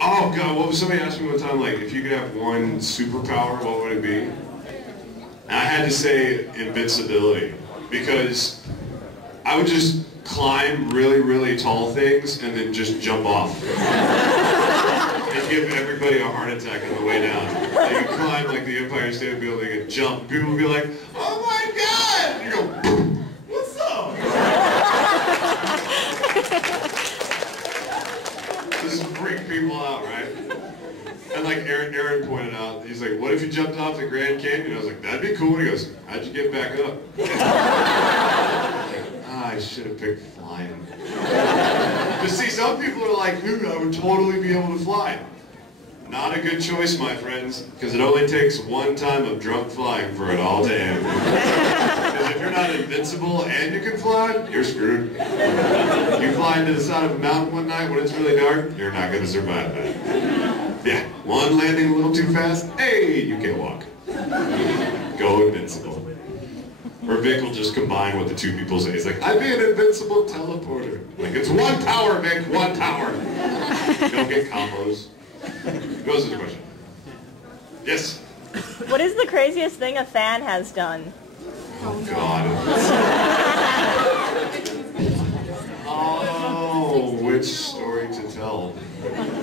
Oh God, what was somebody asked me one time, like, if you could have one superpower, what would it be? And I had to say invincibility, because I would just climb really, really tall things and then just jump off. And give everybody a heart attack on the way down. Like, you climb like the Empire State Building and jump, people would be like, oh my God! And you go, boom, what's up? Just freak people out, right? And like Aaron pointed out, he's like, what if you jumped off the Grand Canyon? I was like, that'd be cool. And he goes, how'd you get back up? I should have picked flying. But see, some people are like, dude, I would totally be able to fly. Not a good choice, my friends, because it only takes one time of drunk flying for it all to end. Because if you're not invincible and you can fly, you're screwed. You fly into the side of a mountain one night when it's really dark, you're not going to survive that. Yeah, one landing a little too fast, hey, you can't walk. Go invincible. Or Vic will just combine what the two people say. He's like, I'd be an invincible teleporter. Like, it's one power, Vic, one power. Don't get combos. Goes to the question. Yes? What is the craziest thing a fan has done? Oh, God. Oh, which story to tell?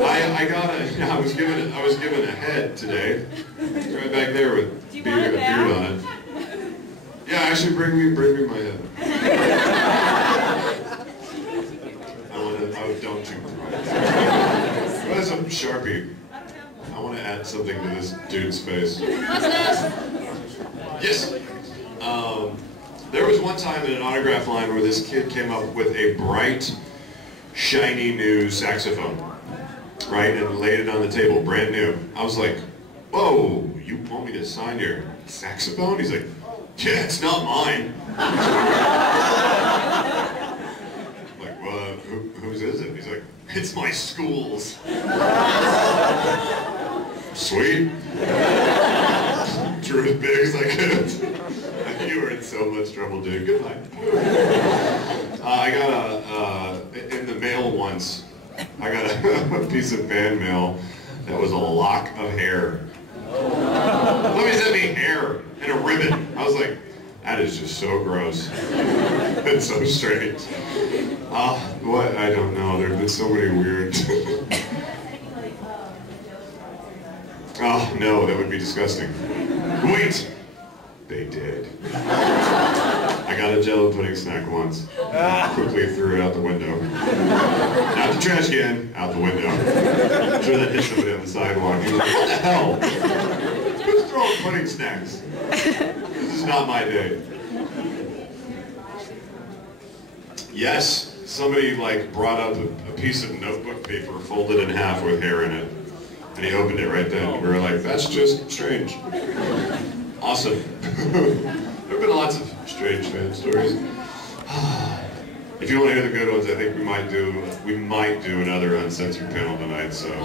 I was given a head today. Right back there with a beard on it. Yeah, actually bring me my head. Don't you. Where's a Sharpie? I want to add something to this dude's face. Yes. There was one time in an autograph line where this kid came up with a bright, shiny new saxophone, right, and laid it on the table, brand new. I was like, whoa, you want me to sign your saxophone? He's like, yeah, it's not mine. I'm like, well, whose is it? He's like, it's my school's. Sweet. Drew as big as I could. You were in so much trouble, dude. Goodbye. I got in the mail once, I got a piece of fan mail that was a lock of hair. Somebody sent me hair and a ribbon. I was like, that is just so gross. It's so strange. What? I don't know. There have been so many weird... Oh, no, that would be disgusting. Wait! They did. I got a Jell-O pudding snack once. Quickly threw it out the window. Out the trash can, out the window. I'm sure that hit somebody on the sidewalk. He was like, what the hell? Who's throwing pudding snacks? This is not my day. Yes, somebody like brought up a piece of notebook paper folded in half with hair in it. And he opened it right then. We were like, that's just strange. Awesome. There have been lots of strange fan stories. If you want to hear the good ones, I think we might do another uncensored panel tonight, so. You'll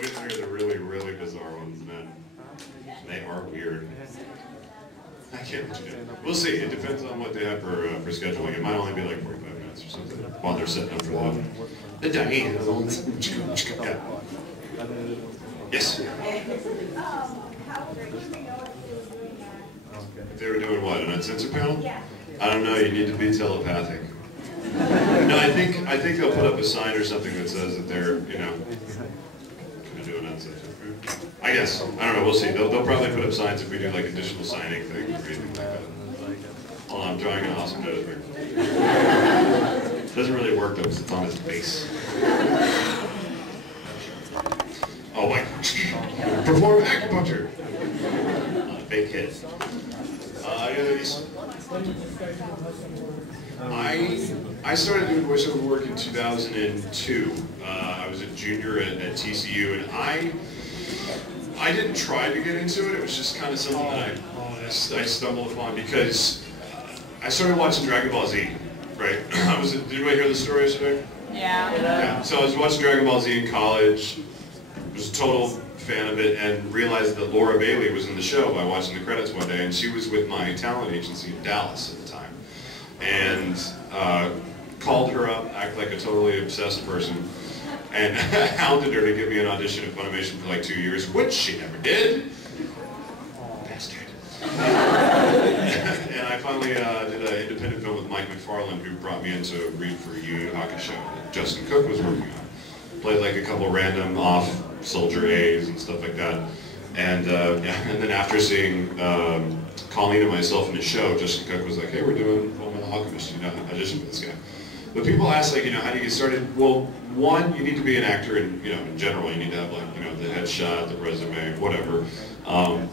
get to hear the really, really bizarre ones, man. They are weird. I can't let you do it. We'll see. It depends on what they have for scheduling. It might only be like 45 minutes or something while they're setting up for the Diane. Yes. If they were doing what, an uncensored panel? Yeah. I don't know. You need to be telepathic. No, I think they'll put up a sign or something that says that they're, you know, going to do an uncensored. I guess. I don't know. We'll see. They'll probably put up signs if we do like additional signing things or anything like that. Hold on, I'm drawing an awesome nose ring. It doesn't really work though because it's on his face. Oh my! Perform acupuncture. Fake hit. I started doing voiceover work in 2002. I was a junior at TCU, and I didn't try to get into it. It was just kind of something that I stumbled upon because I started watching Dragon Ball Z. Right? Did anybody hear the story yesterday? Yeah. So I was watching Dragon Ball Z in college. Was a total fan of it, and realized that Laura Bailey was in the show by watching the credits one day, and she was with my talent agency in Dallas at the time. And called her up, act like a totally obsessed person, and hounded her to get me an audition at Funimation for like 2 years, which she never did. Bastard. And I finally did an independent film with Mike McFarlane, who brought me in to read for Yu Yu Hakusho that Justin Cook was working on. Played like a couple random off-soldier A's and stuff like that. And yeah, and then after seeing Colleen and myself in the show, Justin Cook was like, hey, we're doing Fullmetal Alchemist, you know, audition for this guy. But people ask, like, you know, how do you get started? Well, one, you need to be an actor, and, you know, in general, you need to have, like, you know, the headshot, the resume, whatever.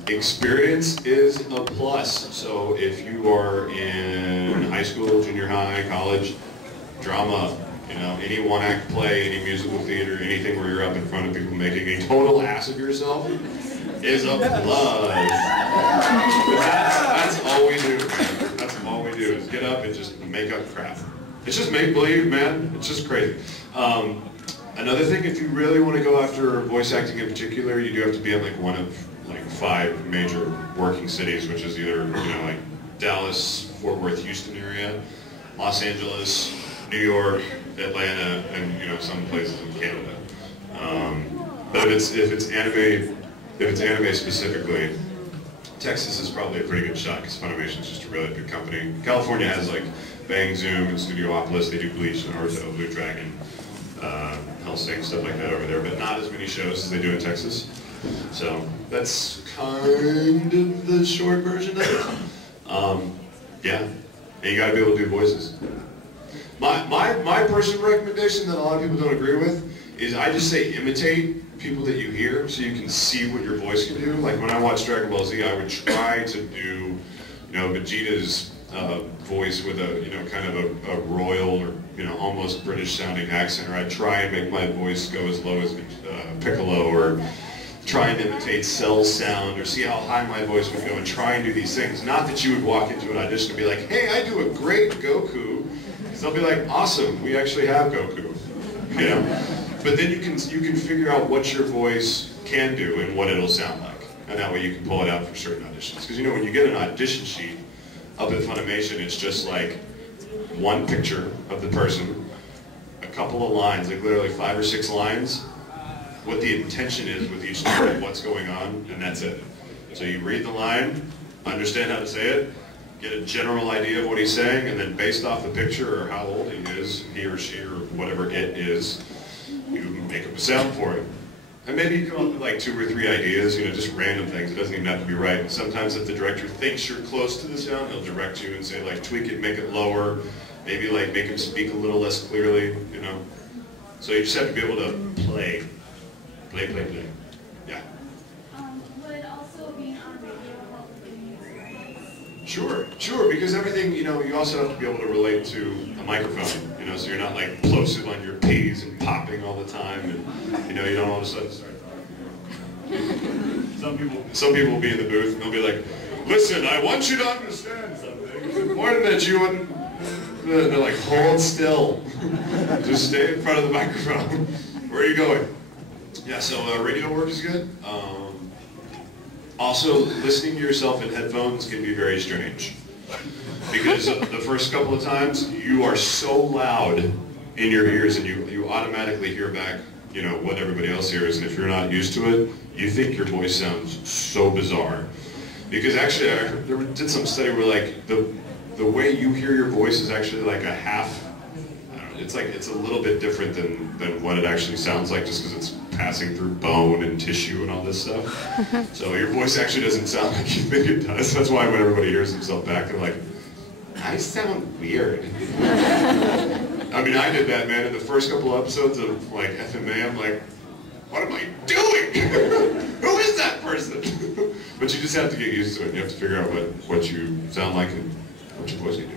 Experience is a plus. So if you are in high school, junior high, college, drama, you know, any one-act play, any musical theater, anything where you're up in front of people making a total ass of yourself is a plus. That's all we do, man. That's all we do is get up and just make up crap. It's just make-believe, man. It's just crazy. Another thing, if you really want to go after voice acting in particular, you do have to be in like one of like 5 major working cities, which is either, you know, like Dallas, Fort Worth, Houston area, Los Angeles, New York, Atlanta, and, you know, some places in Canada. But if it's anime specifically, Texas is probably a pretty good shot because Funimation is just a really big company. California has like Bang Zoom and Studiopolis. They do Bleach and Naruto, Blue Dragon, Hellsing, stuff like that over there, but not as many shows as they do in Texas. So that's kind of the short version of it. Yeah, and you got to be able to do voices. My personal recommendation that a lot of people don't agree with is I just say imitate people that you hear so you can see what your voice can do. Like when I watched Dragon Ball Z, I would try to do, you know, Vegeta's voice with a, you know, kind of a royal or, you know, almost British sounding accent, or I'd try and make my voice go as low as Piccolo, or try and imitate Cell's sound, or see how high my voice would go, and try and do these things. Not that you would walk into an audition and be like, hey, I do a great Goku. They'll be like, awesome, we actually have Goku. You know? But then you can figure out what your voice can do and what it'll sound like. And that way you can pull it out for certain auditions. Because, you know, when you get an audition sheet up at Funimation, it's just like one picture of the person, a couple of lines, like literally 5 or 6 lines, what the intention is with each line of what's going on, and that's it. So you read the line, understand how to say it, get a general idea of what he's saying, and then based off the picture or how old he is, he or she or whatever it is, you make up a sound for it. And maybe you come up with like 2 or 3 ideas, you know, just random things. It doesn't even have to be right. And sometimes if the director thinks you're close to the sound, he'll direct you and say like tweak it, make it lower, maybe like make him speak a little less clearly, you know. So you just have to be able to play. Play. Yeah. Would also being on radio help with the music? Sure, because everything, you know, you also have to be able to relate to a microphone, you know, so you're not like plosive on your P's and popping all the time, and, you know, you don't all of a sudden start. Some people will be in the booth and they'll be like, listen, I want you to understand something. It's important that you, and they're like, hold still. Just stay in front of the microphone. Where are you going? Yeah, so radio work is good. Also, listening to yourself in headphones can be very strange. Because the first couple of times, you are so loud in your ears and you automatically hear back, you know, what everybody else hears. And if you're not used to it, you think your voice sounds so bizarre. Because actually, I did some study where like the way you hear your voice is actually like a half. It's like it's a little bit different than what it actually sounds like, just because it's passing through bone and tissue and all this stuff. So your voice actually doesn't sound like you think it does. That's why when everybody hears themselves back, they're like, I sound weird. I mean, I did that, man. In the first couple episodes of like FMA, I'm like, what am I doing? Who is that person? But you just have to get used to it. You have to figure out what you sound like and what your voice can do.